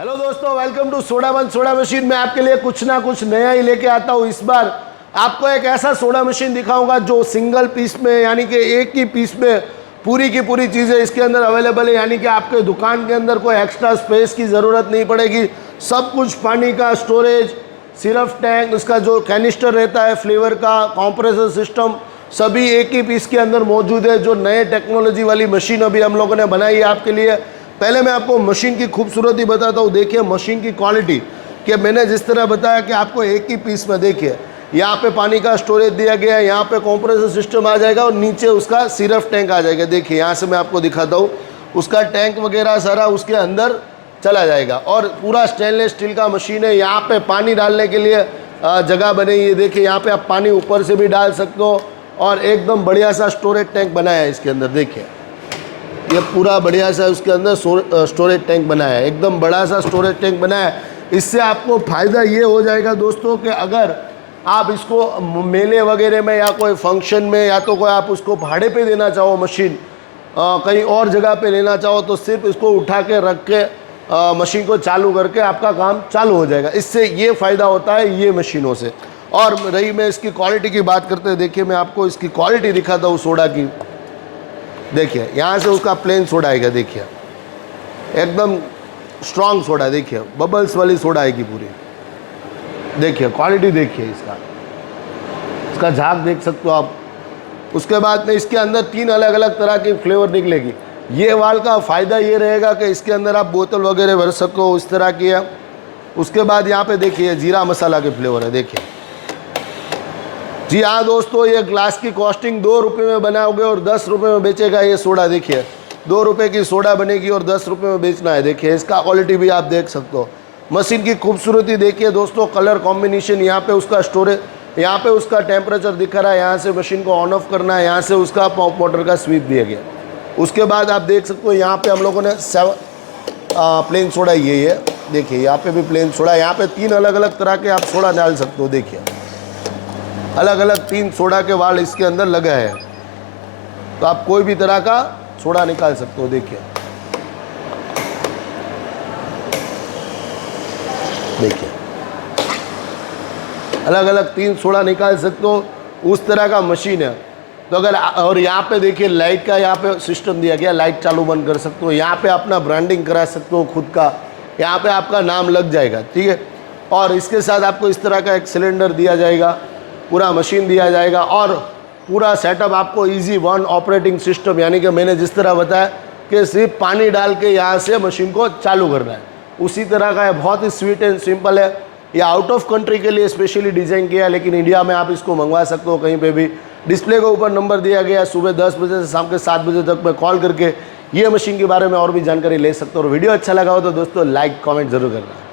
Hello दोस्तों, welcome to soda one soda machine. मैं आपके लिए कुछ ना कुछ नया ही लेके आता हूँ। इस बार आपको एक ऐसा सोडा मशीन दिखाऊंगा जो सिंगल पीस में, यानी कि एक ही पीस में पूरी की पूरी चीज़ें इसके अंदर अवेलेबल है। यानी कि आपके दुकान के अंदर कोई एक्स्ट्रा स्पेस की ज़रूरत नहीं पड़ेगी। सब कुछ, पानी का स्टोरेज, सिर्फ टैंक, उसका जो कैनिस्टर रहता है, फ्लेवर का, कंप्रेसर सिस्टम, सभी एक ही पीस के अंदर मौजूद है। जो नए टेक्नोलॉजी वाली मशीन अभी हम लोगों ने बनाई है आपके लिए। पहले मैं आपको मशीन की खूबसूरती बताता हूँ। देखिए मशीन की क्वालिटी, कि मैंने जिस तरह बताया कि आपको एक ही पीस में, देखिए यहाँ पे पानी का स्टोरेज दिया गया है, यहाँ पे कंप्रेसर सिस्टम आ जाएगा और नीचे उसका सिर्फ टैंक आ जाएगा। देखिए यहाँ से मैं आपको दिखाता हूँ, उसका टैंक वगैरह सारा उसके अंदर चला जाएगा। और पूरा स्टेनलेस स्टील का मशीन है। यहाँ पे पानी डालने के लिए जगह बनी है। देखिए यहाँ पे आप पानी ऊपर से भी डाल सकते हो और एकदम बढ़िया सा स्टोरेज टैंक बनाया है इसके अंदर। देखिए ये पूरा बढ़िया सा उसके अंदर स्टोरेज टैंक बनाया है, एकदम बड़ा सा स्टोरेज टैंक बनाया है। इससे आपको फ़ायदा ये हो जाएगा दोस्तों कि अगर आप इसको मेले वगैरह में या कोई फंक्शन में, या तो कोई आप उसको भाड़े पे देना चाहो मशीन, कहीं और जगह पे लेना चाहो, तो सिर्फ इसको उठा के रख के मशीन को चालू करके आपका काम चालू हो जाएगा। इससे ये फ़ायदा होता है ये मशीनों से। और रही मैं इसकी क्वालिटी की बात करते हैं, देखिए मैं आपको इसकी क्वालिटी दिखाता हूँ सोडा की। देखिए यहाँ से उसका प्लेन सोडा आएगा, देखिए एकदम स्ट्रॉन्ग सोडा, देखिए बबल्स वाली सोडा आएगी पूरी। देखिए क्वालिटी, देखिए इसका झाग देख सकते हो आप। उसके बाद में इसके अंदर 3 अलग अलग तरह की फ्लेवर निकलेगी। ये वाल का फ़ायदा ये रहेगा कि इसके अंदर आप बोतल वगैरह भर सको, इस तरह की है। उसके बाद यहाँ पे देखिए जीरा मसाला के फ्लेवर है। देखिए जी हाँ दोस्तों, ये ग्लास की कॉस्टिंग 2 रुपये में बनाओगे और 10 रुपये में बेचेगा ये सोडा। देखिए 2 रुपये की सोडा बनेगी और 10 रुपये में बेचना है। देखिए इसका क्वालिटी भी आप देख सकते हो। मशीन की खूबसूरती देखिए दोस्तों, कलर कॉम्बिनेशन, यहाँ पे उसका स्टोरेज, यहाँ पे उसका टेम्परेचर दिख रहा है, यहाँ से मशीन को ऑन ऑफ करना है, यहाँ से उसका मोटर का स्विच दिया गया। उसके बाद आप देख सकते हो यहाँ पे हम लोगों ने प्लेन सोडा ये है। देखिए यहाँ पे भी प्लेन सोडा, यहाँ पे 3 अलग अलग तरह के आप सोडा डाल सकते हो। देखिए अलग अलग 3 सोडा के वाल इसके अंदर लगा है, तो आप कोई भी तरह का सोडा निकाल सकते हो। देखिए अलग अलग 3 सोडा निकाल सकते हो, उस तरह का मशीन है। तो अगर, और यहाँ पे देखिए लाइट का यहाँ पे सिस्टम दिया गया, लाइट चालू बंद कर सकते हो। यहाँ पे अपना ब्रांडिंग करा सकते हो खुद का, यहाँ पे आपका नाम लग जाएगा, ठीक है। और इसके साथ आपको इस तरह का एक सिलेंडर दिया जाएगा, पूरा मशीन दिया जाएगा और पूरा सेटअप आपको इजी वन ऑपरेटिंग सिस्टम, यानी कि मैंने जिस तरह बताया कि सिर्फ पानी डाल के यहाँ से मशीन को चालू करना है, उसी तरह का है। बहुत ही स्वीट एंड सिंपल है। ये आउट ऑफ कंट्री के लिए स्पेशली डिज़ाइन किया है, लेकिन इंडिया में आप इसको मंगवा सकते हो कहीं पे भी। डिस्प्ले के ऊपर नंबर दिया गया, सुबह 10 बजे से शाम के 7 बजे तक में कॉल करके ये मशीन के बारे में और भी जानकारी ले सकते हो। और वीडियो अच्छा लगा हो तो दोस्तों लाइक कमेंट जरूर करना।